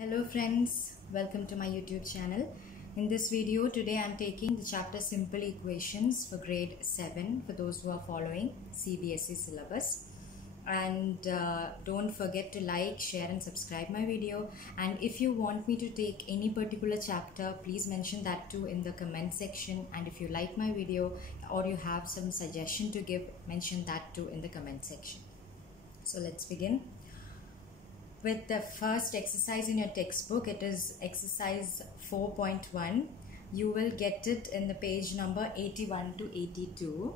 Hello friends, welcome to my YouTube channel. In this video today I am taking the chapter Simple Equations for grade 7 for those who are following CBSE syllabus. And don't forget to like, share and subscribe my video. And if you want me to take any particular chapter, please mention that too in the comment section. And if you like my video or you have some suggestion to give, mention that too in the comment section. So let's begin with the first exercise in your textbook. It is exercise 4.1. You will get it in the page number 81 to 82.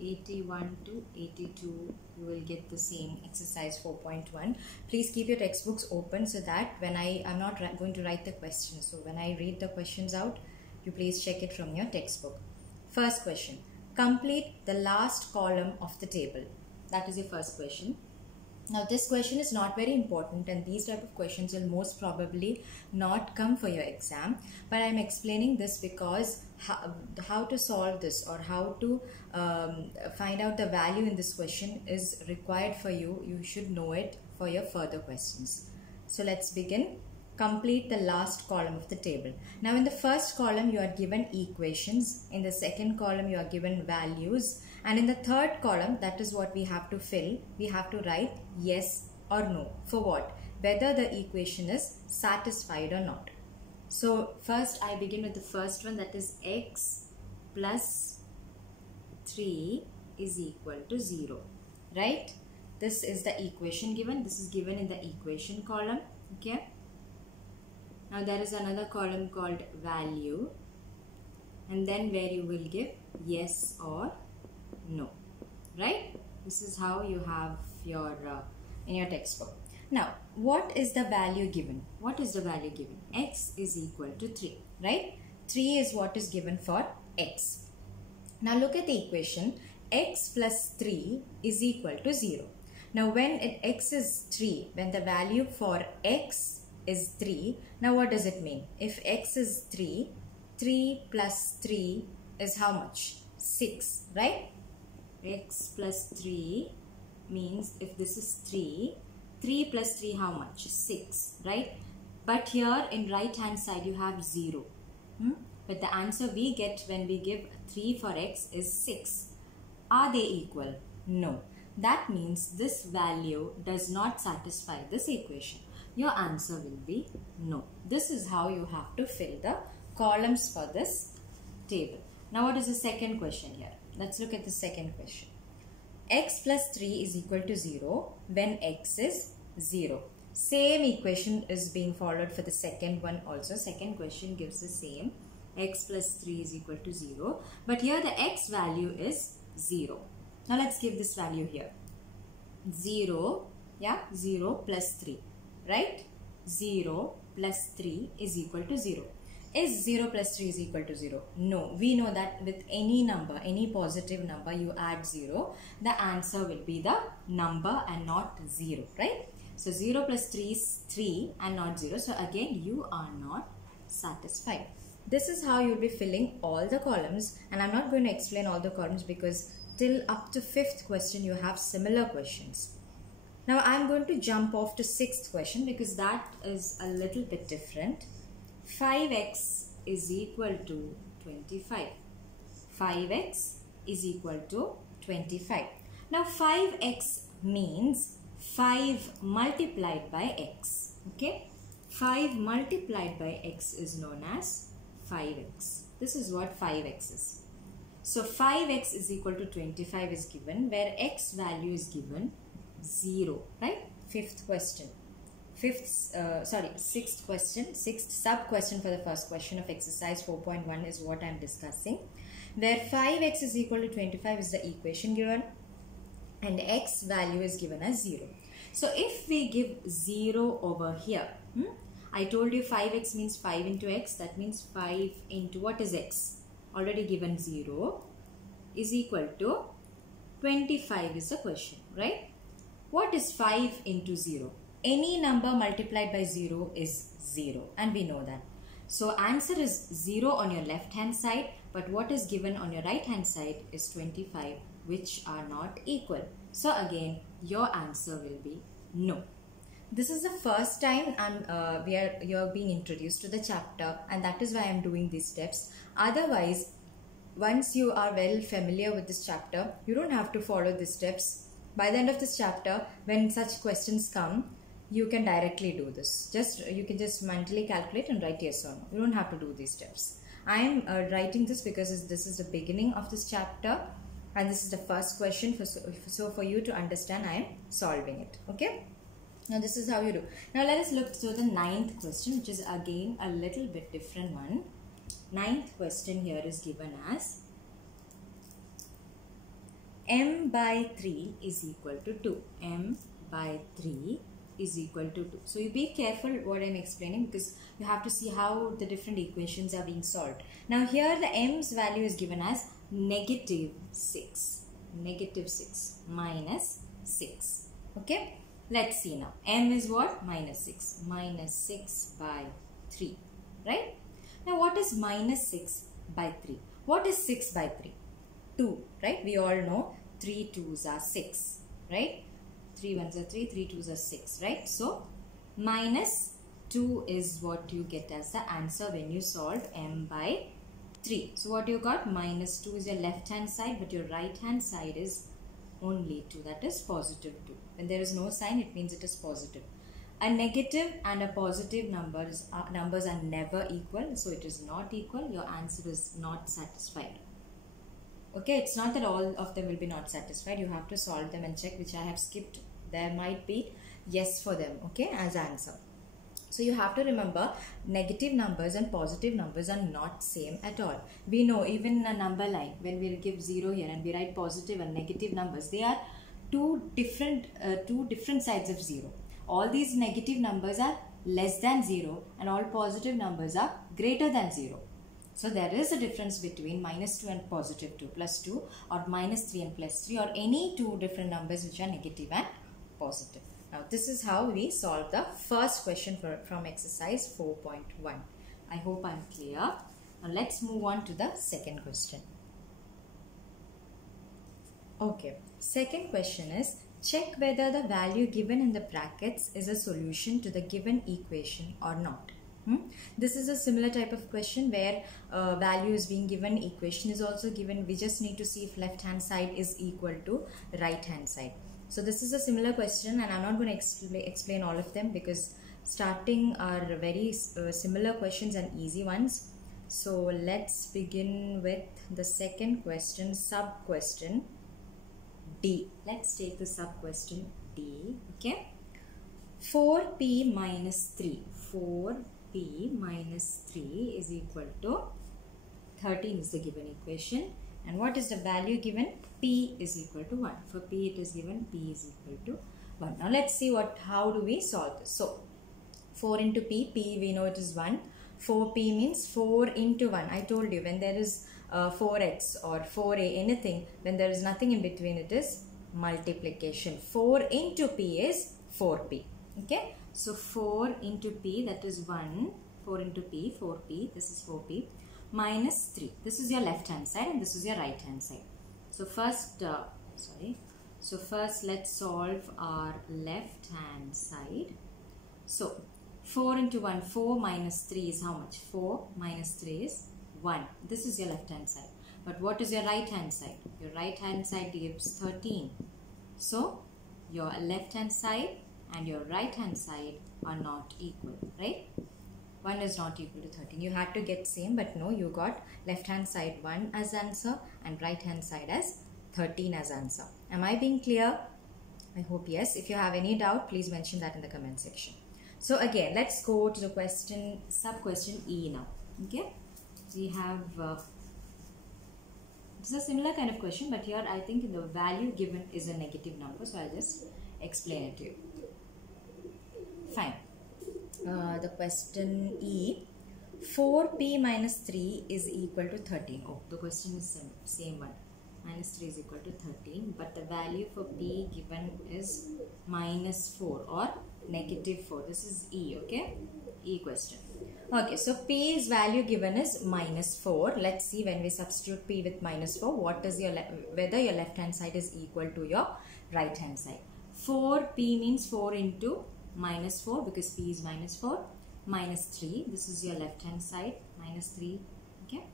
81 to 82 you will get the same exercise 4.1. Please keep your textbooks open so that when I'm not going to write the questions, so when I read the questions out, you please check it from your textbook. First question, complete the last column of the table. That is your first question. Now this question is not very important and these type of questions will most probably not come for your exam, but I am explaining this because how to solve this or how to find out the value in this question is required for you. You should know it for your further questions. So let's begin. Complete the last column of the table. Now in the first column you are given equations, in the second column you are given values, and in the third column, that is what we have to fill. We have to write yes or no. For what? Whether the equation is satisfied or not. So first I begin with the first one, that is x plus 3 is equal to 0. Right? This is the equation given. This is given in the equation column. Okay. Now there is another column called value, and then where you will give yes or no. Right? This is how you have your in your textbook. Now what is the value given? What is the value given? X is equal to 3. Right? 3 is what is given for x. Now look at the equation. X plus 3 is equal to 0. Now when x is 3, when the value for x is 3, now what does it mean? If x is 3, 3 plus 3 is how much? 6, right? X plus 3 means if this is 3, 3 plus 3 how much? 6, right? But here in right hand side you have 0. But the answer we get when we give 3 for x is 6. Are they equal? No. That means this value does not satisfy this equation. Your answer will be no. This is how you have to fill the columns for this table. Now what is the second question here? Let's look at the second question. X plus 3 is equal to 0 when x is 0. Same equation is being followed for the second one also. Second question gives the same. X plus 3 is equal to 0. But here the x value is 0. Now let's give this value here. 0, yeah, 0 plus 3. Right? 0 plus 3 is equal to 0. Is 0 plus 3 is equal to 0? No. We know that with any number, any positive number, you add 0, the answer will be the number and not 0. Right? So 0 plus 3 is 3 and not 0. So again, you are not satisfied. This is how you will be filling all the columns, and I am not going to explain all the columns because till up to 5th question you have similar questions. Now I am going to jump off to 6th question because that is a little bit different. 5x is equal to 25. 5x is equal to 25. Now 5x means 5 multiplied by x. Okay. 5 multiplied by x is known as 5x. This is what 5x is. So 5x is equal to 25 is given, where x value is given 0, right? 5th question. 6th question. 6th sub question for the first question of exercise 4.1 is what I am discussing. Where 5x is equal to 25 is the equation given and x value is given as 0. So if we give 0 over here, I told you 5x means 5 into x. That means 5 into what is x? Already given 0 is equal to 25 is the question, right? What is 5 into 0? Any number multiplied by 0 is 0 and we know that. So answer is 0 on your left hand side, but what is given on your right hand side is 25, which are not equal. So again your answer will be no. this is the first time you're being introduced to the chapter, and that is why I'm doing these steps. Otherwise, once you are well familiar with this chapter, you don't have to follow these steps. By the end of this chapter, when such questions come, you can directly do this. You can just mentally calculate and write yes or no. You don't have to do these steps. I am writing this because this is the beginning of this chapter, and this is the first question. So for you to understand, I am solving it. Okay. Now this is how you do. Now let us look through the 9th question, which is again a little bit different one. 9th question here is given as m by 3 is equal to 2. M by 3 is equal to 2. So you be careful what I'm explaining, because you have to see how the different equations are being solved. Now here the m's value is given as negative 6. Negative 6 minus 6. Okay. Let's see now. M is what? Minus 6. Minus 6 by 3. Right? Now what is minus 6 by 3? What is 6 by 3? 2. Right? We all know 3 2s are 6. Right? 3 1s are 3. 3 2s are 6. Right? So minus 2 is what you get as the answer when you solve m by 3. So what you got? Minus 2 is your left hand side, but your right hand side is only 2. That is positive 2. When there is no sign, it means it is positive. A negative and a positive numbers are never equal, so it is not equal. Your answer is not satisfied. Okay, it's not that all of them will be not satisfied. You have to solve them and check, which I have skipped. There might be yes for them, okay, as answer. So you have to remember, negative numbers and positive numbers are not same at all. We know even in a number line, when we give 0 here and we write positive and negative numbers, they are two different sides of 0. All these negative numbers are less than 0 and all positive numbers are greater than 0. So there is a difference between minus 2 and positive 2, plus 2, or minus 3 and plus 3, or any two different numbers which are negative and positive. Now this is how we solve the first question from exercise 4.1. I hope I am clear. Now let's move on to the second question. Okay, second question is, check whether the value given in the brackets is a solution to the given equation or not. This is a similar type of question where value is being given, equation is also given. We just need to see if left hand side is equal to right hand side. So this is a similar question, and I'm not going to explain all of them because starting are very similar questions and easy ones. So let's begin with the second question, sub question D. Let's take the sub question D. Okay. 4p minus 3. 4p minus 3 is equal to 13 is the given equation. And what is the value given? P is equal to 1. For P it is given P is equal to 1. Now let's see how do we solve this. So 4 into P, P we know it is 1. 4P means 4 into 1. I told you when there is 4x or 4a, anything, when there is nothing in between, it is multiplication. 4 into P is 4P. Okay. So 4 into P, that is 1. 4 into P, 4P, this is 4P. Minus 3. This is your left hand side and this is your right hand side. So first, let's solve our left hand side. So 4 into 1, 4 minus 3 is how much? 4 minus 3 is 1. This is your left hand side. But what is your right hand side? Your right hand side gives 13. So your left hand side and your right hand side are not equal, right? 1 is not equal to 13. You had to get same, but no, you got left hand side 1 as answer and right hand side as 13 as answer. Am I being clear? I hope yes. If you have any doubt, please mention that in the comment section. So again, let's go to the question, sub question E now. Okay, we have it's a similar kind of question, but here I think the value given is a negative number, so I'll just explain it to you. Fine. The question E, 4p minus 3 is equal to 13. Oh, the question is same one. Minus 3 is equal to 13, but the value for p given is minus 4 or negative 4. This is E, okay? E question. Okay, so p's value given is minus 4. Let's see when we substitute p with minus 4, what is your whether your left hand side is equal to your right hand side. 4p means 4 into minus 4 because p is minus 4, minus 3. This is your left hand side, minus 3. Okay.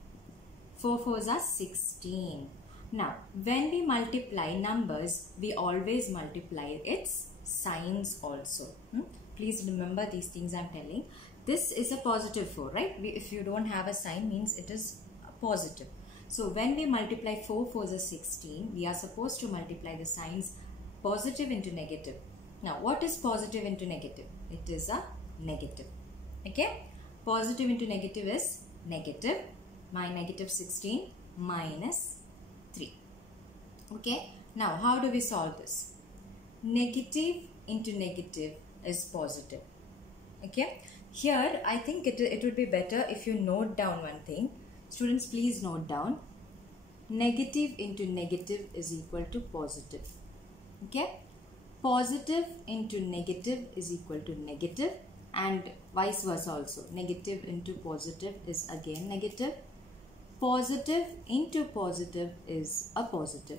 4 4s are 16. Now, when we multiply numbers, we always multiply its signs also. Please remember these things I am telling. This is a positive 4, right? If you don't have a sign, means it is positive. So, when we multiply 4 4s are 16, we are supposed to multiply the signs positive into negative. Now, what is positive into negative? It is a negative. Okay? Positive into negative is negative. My negative 16 minus 3. Okay, now how do we solve this? Negative into negative is positive. Okay, here I think it would be better if you note down one thing. Students, please note down. Negative into negative is equal to positive. Okay, positive into negative is equal to negative, and vice versa also. Negative into positive is again negative. Positive into positive is a positive.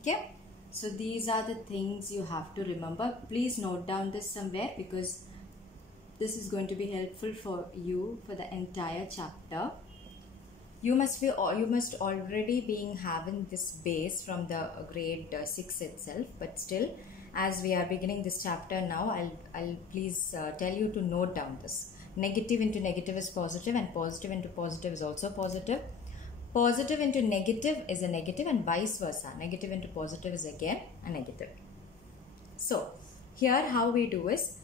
Okay, so these are the things you have to remember. Please note down this somewhere because this is going to be helpful for you for the entire chapter. You must already being having this base from the grade 6 itself, but still, as we are beginning this chapter now, I'll please tell you to note down this. Negative into negative is positive, and positive into positive is also positive. Positive into negative is a negative, and vice versa. Negative into positive is again a negative. So, here how we do is,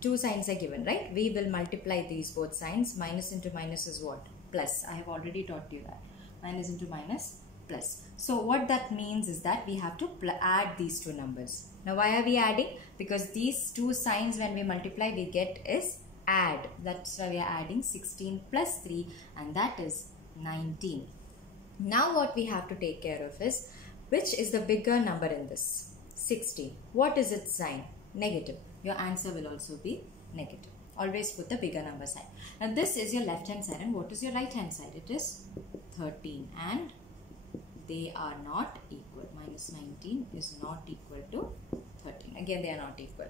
two signs are given, right? We will multiply these both signs. Minus into minus is what? Plus. I have already taught you that. Minus into minus, plus. So, what that means is that we have to add these two numbers. Now, why are we adding? Because these two signs when we multiply, we get is add. That's why we are adding 16 plus 3, and that is 19. Now what we have to take care of is, which is the bigger number in this? 16. What is its sign? Negative. Your answer will also be negative. Always put the bigger number sign. Now this is your left hand side, and what is your right hand side? It is 13, and they are not equal. Minus 19 is not equal to 13. Again, they are not equal.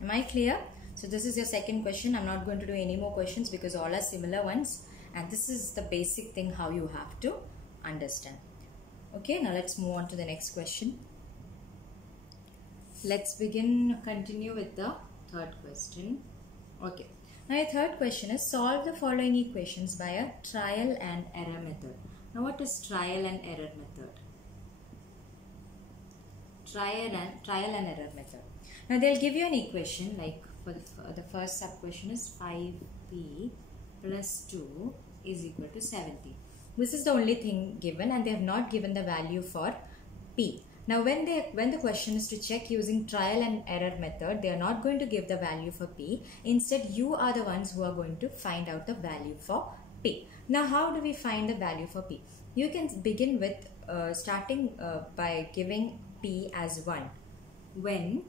Am I clear? So this is your second question. I'm not going to do any more questions because all are similar ones. And this is the basic thing how you have to understand. Okay, now let's move on to the next question. Let's continue with the third question. Okay, now your third question is, solve the following equations by a trial and error method. Now what is trial and error method? Trial and error method. Now they'll give you an equation, like for the first sub question is 5p plus 2 is equal to 70. This is the only thing given, and they have not given the value for p. Now when the question is to check using trial and error method, they are not going to give the value for p. Instead, you are the ones who are going to find out the value for p. Now how do we find the value for p? You can begin with starting by giving p as 1 when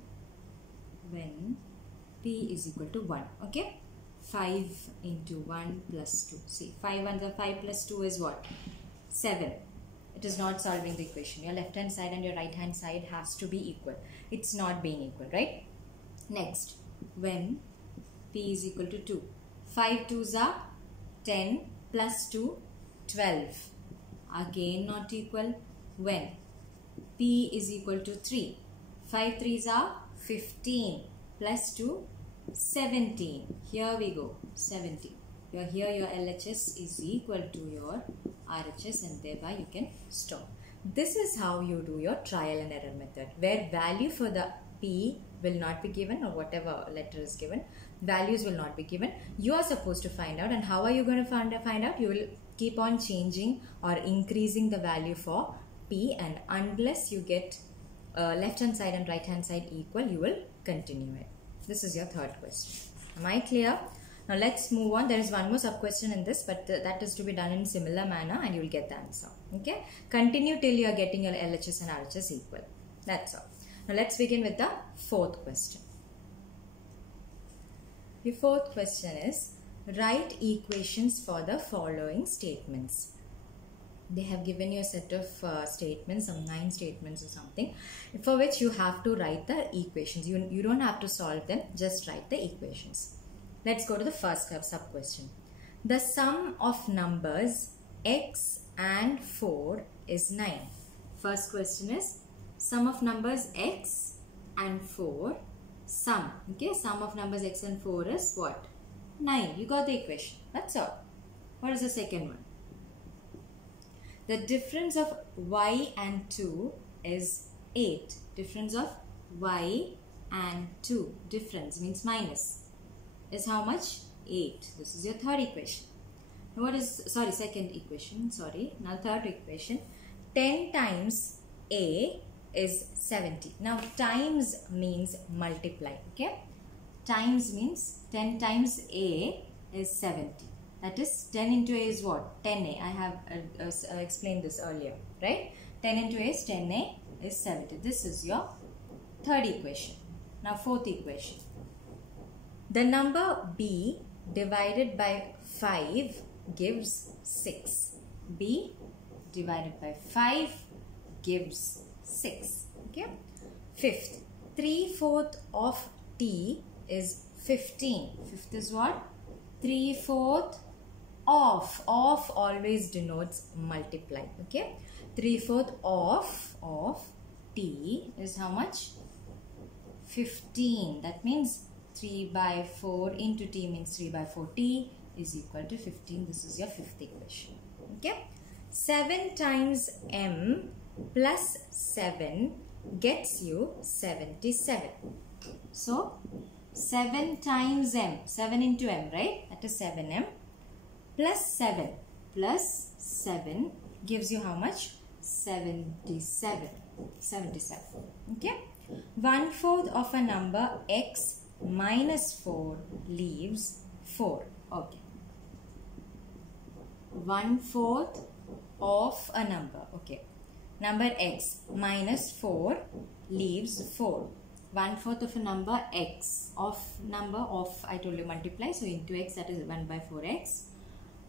p is equal to 1. Okay, 5 into 1 plus 2. See, 5 under 5 plus 2 is what? 7. It is not solving the equation. Your left hand side and your right hand side has to be equal. It's not being equal, right? Next, when p is equal to 2. 5 2s are 10 plus 2, 12. Again not equal. When p is equal to 3. 5 3s are 15 plus 2, 17. Here we go, 17. Here your LHS is equal to your RHS, and thereby you can stop. This is how you do your trial and error method, where value for the p will not be given, or whatever letter is given, values will not be given. You are supposed to find out, and how are you going to find out? You will keep on changing or increasing the value for p, and unless you get left hand side and right hand side equal, you will continue it. This is your third question. Am I clear? Now let's move on. There is one more sub question in this, but that is to be done in similar manner, and you will get the answer. Okay? Continue till you are getting your LHS and RHS equal. That's all. Now let's begin with the fourth question. The fourth question is, write equations for the following statements. they have given you a set of statements, some 9 statements or something, for which you have to write the equations. You don't have to solve them, just write the equations. Let's go to the first sub question. The sum of numbers x and 4 is 9. First question is sum of numbers x and 4, sum. Okay, sum of numbers x and 4 is what? 9. You got the equation. That's all. What is the second one? The difference of y and 2 is 8. Difference of y and 2. Difference means minus. Is how much? 8. This is your third equation. What is, second equation. Now third equation. 10 times a is 70. Now times means multiply. Okay. Times means 10 times a is 70. That is 10 into a is what? 10a. I have explained this earlier, right? 10 into a is 10a is 70. This is your third equation. Now fourth equation. The number b divided by 5 gives 6. b divided by 5 gives 6. Okay. Fifth, 3/4 of t is 15. Fifth is what? 3/4 of. Of always denotes multiply. Okay. 3/4 of t is how much? 15. That means 3 by 4 into t means 3 by 4. T is equal to 15. This is your fifth equation. Okay. 7 times m plus 7 gets you 77. So 7 times m, 7 into m, right? That is 7m plus 7 gives you how much? 77. 77. Okay. 1/4 of a number x minus 4 leaves 4. Okay. 1/4 of a number. Okay. Number x minus 4 leaves 4. 1/4 of a number x of number of, I told you multiply, so into x, that is 1 by 4x.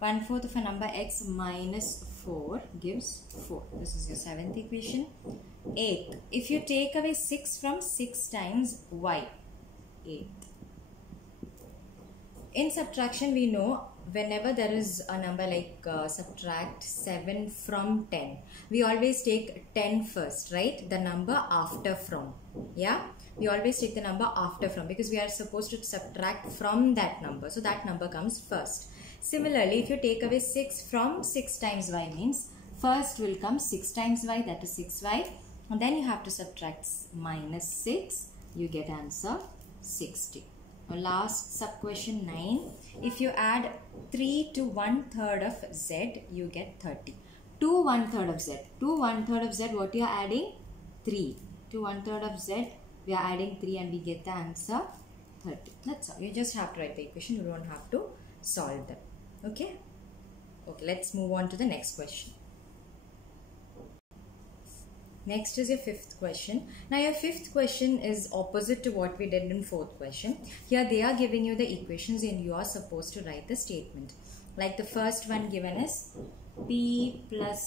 1/4 of a number x minus 4 gives 4. This is your seventh equation. Eighth, if you take away 6 from 6 times y. Eighth. In subtraction, we know whenever there is a number like subtract 7 from 10, we always take 10 first, right? The number after from. Yeah, we always take the number after from because we are supposed to subtract from that number. So that number comes first. Similarly, if you take away 6 from 6 times y means first will come 6 times y, that is 6y. And then you have to subtract minus 6. You get answer 60. Last sub question 9. If you add 3 to 1/3 of z, you get 30. To 1/3 of z. To 1/3 of z, what you are adding? 3. To 1/3 of z, we are adding 3 and we get the answer 30. That's all. You just have to write the equation. You don't have to solve them. Okay? Okay, let's move on to the next question. Next is your fifth question. Now your fifth question is opposite to what we did in fourth question. Here they are giving you the equations and you are supposed to write the statement. Like the first one given is p plus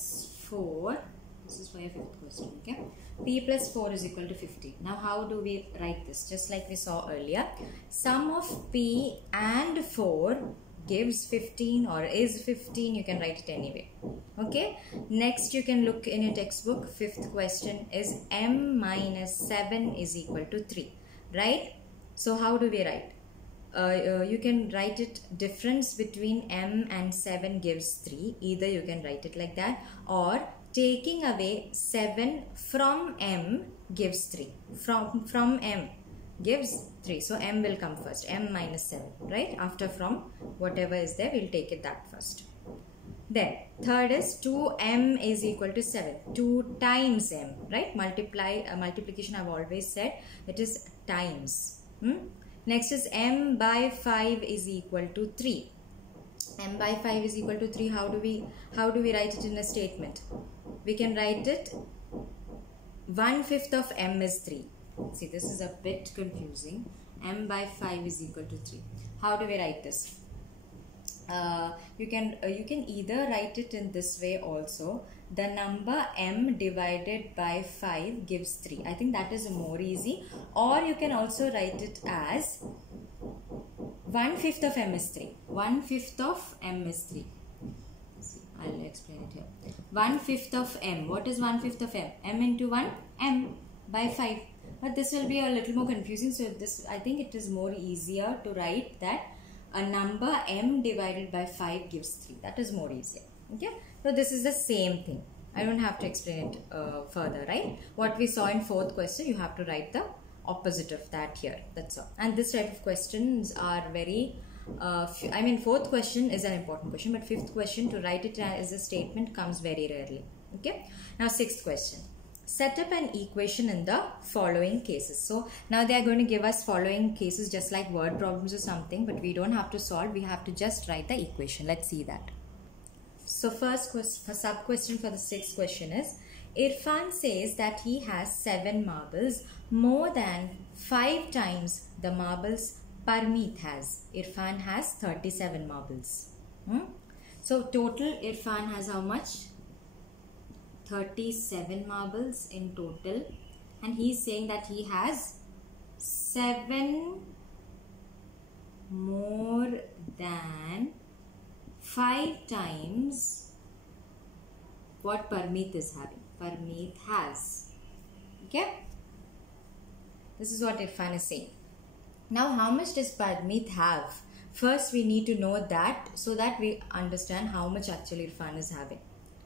4. This is for your fifth question. Okay. P plus 4 is equal to 50. Now how do we write this? Just like we saw earlier. Sum of p and 4 gives 15 or is 15. You can write it anyway. Okay. Next you can look in your textbook. Fifth question is m minus 7 is equal to 3. Right? So how do we write? You can write it difference between m and 7 gives 3. Either you can write it like that, or taking away 7 from m gives 3. From m gives 3. So m will come first. M minus 7. Right? After from whatever is there, we'll take it that first. Then third is 2m is equal to 7. 2 times m. Right? Multiplication I've always said it is times. Next is m by 5 is equal to 3. M by 5 is equal to 3. How do we write it in a statement? We can write it 1/5 of m is 3. See, this is a bit confusing. M by 5 is equal to 3. How do we write this? you can either write it in this way also. The number m divided by 5 gives 3. I think that is more easy. Or you can also write it as 1/5 of m is 3. 1/5 of m is 3. I'll explain it here. 1/5 of m. What is 1/5 of m? M into 1, m by 5. But this will be a little more confusing. So this, I think it is more easier to write that a number m divided by 5 gives 3. That is more easier. Okay. So this is the same thing. I don't have to explain it further, right? What we saw in fourth question, you have to write the opposite of that here. That's all. And this type of questions are very fourth question is an important question, but fifth question, to write it as a statement comes very rarely. Okay. Now sixth question. Set up an equation in the following cases. So now they are going to give us following cases just like word problems or something, but we don't have to solve. We have to just write the equation. Let's see that. So first sub question for the sixth question is, Irfan says that he has 7 marbles, more than 5 times the marbles Parmeet has. Irfan has 37 marbles. So total Irfan has how much? 37 marbles in total, and he is saying that he has 7 more than 5 times what Parmeet is having. Parmeet has. Okay? This is what Irfan is saying. Now, how much does Parmeet have? First, we need to know that so that we understand how much actually Irfan is having.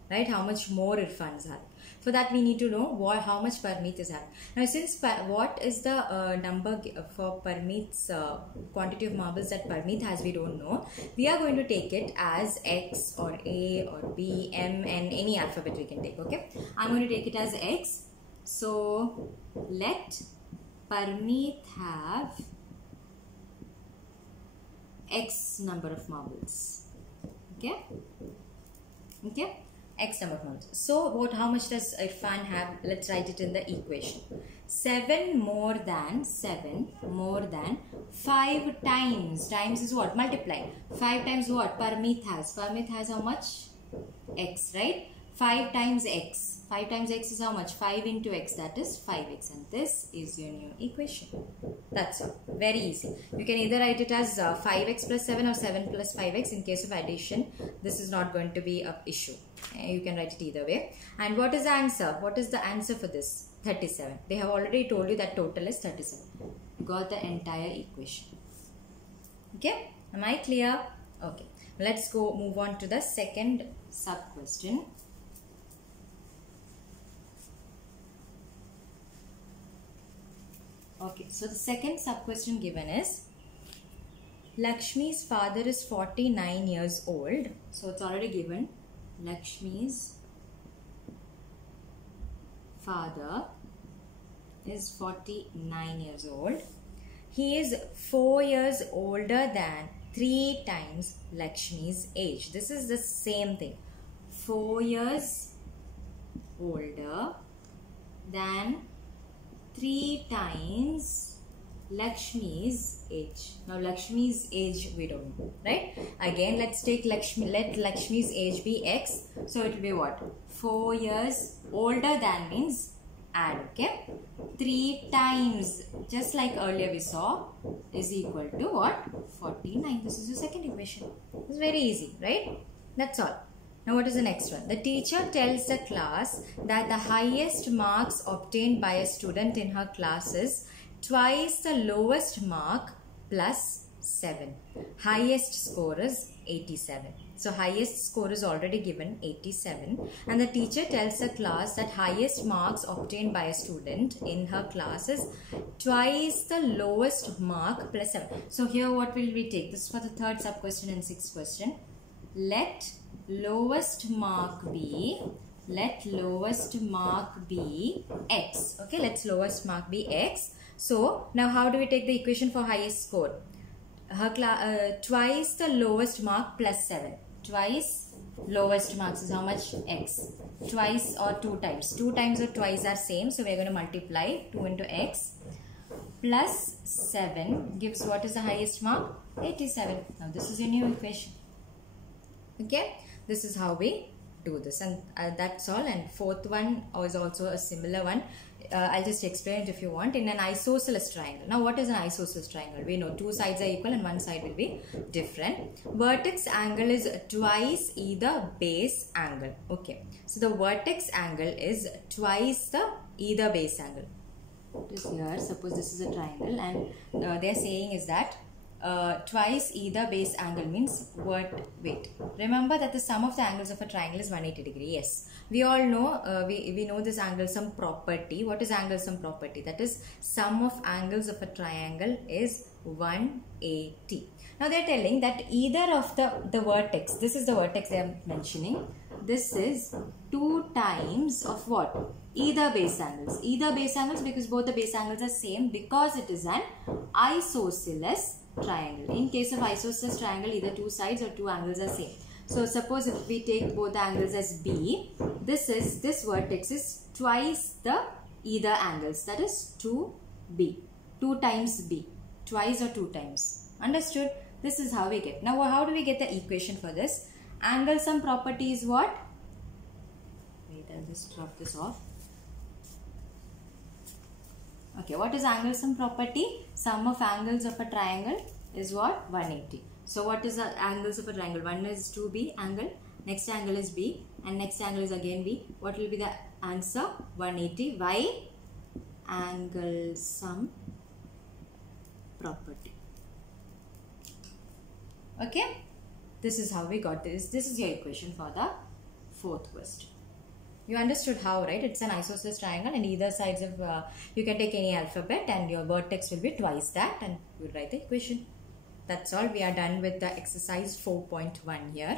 Right? How much more Irfan is having. For that, we need to know how much Parmeet is having. Now, since what is the number for Parmeet's quantity of marbles that Parmeet has, we don't know. We are going to take it as X or A or B, M, N, any alphabet we can take. Okay? I'm going to take it as X. So, let Parmeet have X number of marbles. Okay? Okay? X number of marbles. So, how much does Irfan have? Let's write it in the equation. 7 more than 5 times. Times is what? Multiply. 5 times what? Parmeet has. Parmeet has how much? X, right? 5 times X. 5 times X is how much? 5 into X. That is 5X. And this is your new equation. That's all. Very easy. You can either write it as 5X plus 7 or 7 plus 5X. In case of addition, this is not going to be an issue. You can write it either way. And what is the answer? What is the answer for this? 37. They have already told you that total is 37. You got the entire equation. Okay? Am I clear? Okay. Let's move on to the second sub question. Okay, so the second sub question given is, Lakshmi's father is 49 years old. So it's already given. Lakshmi's father is 49 years old. He is 4 years older than 3 times Lakshmi's age. This is the same thing. 4 years older than 3 times Lakshmi's age. Now Lakshmi's age we don't know, right? Again, let's take let Lakshmi's age be X. So it will be what? 4 years older than means add, okay? 3 times, just like earlier we saw, is equal to what? 49. This is your second equation. It's very easy, right? That's all. Now what is the next one? The teacher tells the class that the highest marks obtained by a student in her class is twice the lowest mark plus 7. Highest score is 87. So highest score is already given, 87. And the teacher tells the class that highest marks obtained by a student in her class is twice the lowest mark plus 7. So here what will we take? This is for the third sub question and sixth question. Let lowest mark be X. Okay, let's lowest mark be X. So now how do we take the equation for highest score? Twice the lowest mark plus 7. Twice lowest marks is how much? X. Twice or 2 times. 2 times or twice are same. So we are going to multiply 2 into X plus 7 gives what is the highest mark? 87. Now this is your new equation. Okay, this is how we do this, and that's all. And fourth one is also a similar one. I'll just explain it if you want. In an isosceles triangle. Now, what is an isosceles triangle? We know two sides are equal and one side will be different. Vertex angle is twice either base angle. Okay, so the vertex angle is twice the either base angle. What is here? Suppose this is a triangle, and they're saying is that twice either base angle means what? Wait, remember that the sum of the angles of a triangle is 180 degree. Yes, we all know, we know this angle sum property. What is angle sum property? That is, sum of angles of a triangle is 180. Now they are telling that either of the vertex, this is the vertex they are mentioning, this is 2 times of what? Either base angles. Either base angles because both the base angles are same, because it is an isosceles triangle. In case of isosceles triangle, either two sides or two angles are same. So suppose if we take both the angles as B, this vertex is twice the either angles, that is 2B. 2 times B. Twice or 2 times. Understood? This is how we get. Now how do we get the equation for this? Angle sum property is what? Wait, I'll just drop this off. Okay, what is angle sum property? Sum of angles of a triangle is what? 180. So what is the angles of a triangle? One is 2B angle, next angle is B, and next angle is again B. What will be the answer? 180. Why? Angle sum property. Okay, this is how we got this. This is your equation for the fourth question. You understood how, right? It's an isosceles triangle, and either sides of, you can take any alphabet and your vertex will be twice that, and you write the equation. That's all. We are done with the exercise 4.1 here.